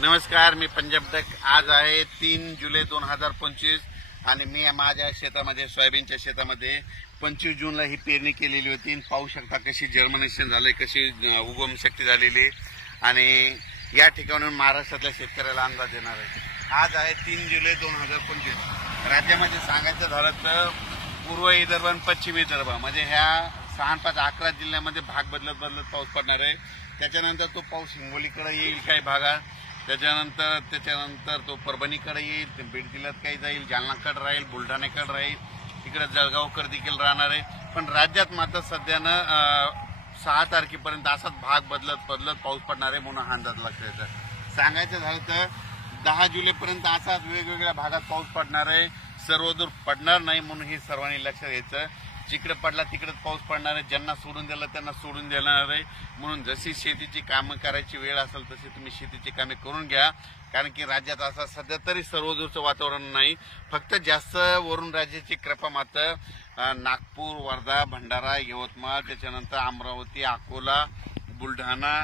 नमस्कार, मी पंजाब तक. आज आहे 3 जुलै 2025 आणि मी माझ्या शेतामध्ये सोयाबीनच्या शेतामध्ये 25 जूनला ही पेरणी केलेली होती. पाहू शकता कशी जर्मिनेशन झाले, कशी उगम शक्ती झालेली आणि या ठिकाणून महाराष्ट्रातल्या शेतकऱ्याला अंदाज देणार आहे. आज आहे 3 जुलै 2025. राज्यामध्ये सांगायचं झालं तर पूर्व विदर्भ आणि पश्चिम विदर्भ म्हणजे ह्या 6-5-11 जिल्ह्यामध्ये भाग बदलत पाऊस पडणार आहे. त्याच्यानंतर तो पाऊस हिंगोलीकडे येईल काही भागात, त्याच्यानंतर तो परभणीकडे येईल, बीड जिल्ह्यात काही जाईल, जालनाकडे राहील, बुलढाण्याकडे राहील, इकडे जळगावकडे देखील राहणार आहे. पण राज्यात मात्र सध्यानं 6 तारखेपर्यंत असाच भाग बदलत पाऊस पडणार आहे म्हणून हा अंदाज लागतो. सांगायचं झालं तर 10 जुलैपर्यंत असाच वेगवेगळ्या भागात पाऊस पडणार आहे. सर्वदूर पडणार नाही म्हणून हे सर्वांनी लक्षात घ्यायचं. जिकडे पडला तिकडेच पाऊस पडणार आहे. ज्यांना सोडून दिलं त्यांना सोडून देणार आहे. म्हणून जशी शेतीची कामं करायची वेळ असेल तशी तुम्ही शेतीची कामे करून घ्या. कारण की राज्यात असं सध्या तरी सर्वदूरचं वातावरण नाही, फक्त जास्त वरून राज्याची कृपा मात्र नागपूर, वर्धा, भंडारा, यवतमाळ, त्याच्यानंतर अमरावती, अकोला, बुलढाणा,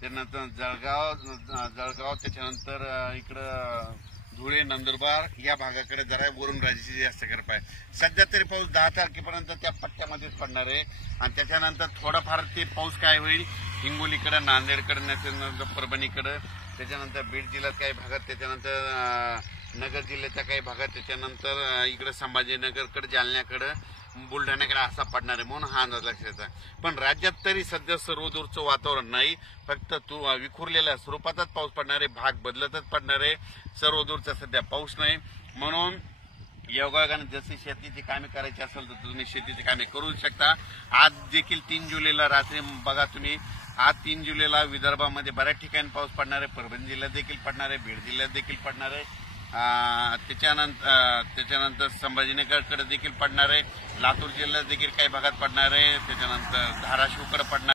त्यानंतर जळगाव, त्याच्यानंतर इकडं धुळे, नंदुरबार या भागाकडे जरा वरून राज्याची जास्त कृपा आहे. सध्या तरी पाऊस 10 तारखेपर्यंत त्या पट्ट्यामध्येच पडणार आहे आणि त्याच्यानंतर थोडाफार ते पाऊस काय होईल हिंगोलीकडे, नांदेडकडे, त्याच्यानंतर परभणीकडे, त्याच्यानंतर बीड जिल्ह्यात काही भागात, त्याच्यानंतर नगर जिल्ह्याच्या काही भागात, त्याच्यानंतर इकडे संभाजीनगरकडे, जालन्याकडे, बुलढाण्याकडे असा पडणार आहे म्हणून हा अंदाज लक्षात येतो. पण राज्यात तरी सध्या सर्वदूरचं वातावरण नाही, फक्त विखुरलेल्या स्वरूपातच पाऊस पडणार आहे, भाग बदलतच पडणार आहे. सर्वदूरचा सध्या पाऊस नाही. म्हणून योगायोगाने जशी शेतीची कामे करायची असेल तर तुम्ही शेतीची कामे करू शकता. आज देखील 3 जुलैला रात्री बघा तुम्ही, आज 3 जुलैला विदर्भामध्ये बऱ्याच ठिकाणी पाऊस पडणार आहे. परभणी जिल्ह्यात देखील पडणार आहे, बीड जिल्ह्यात देखील पडणार आहे, त्याच्यानंतर संभाजीनगरकडे देखील पडणार आहे, लातूर जिल्ह्यात देखील काही भागात पडणार आहे, त्याच्यानंतर धाराशिवकडे पडणार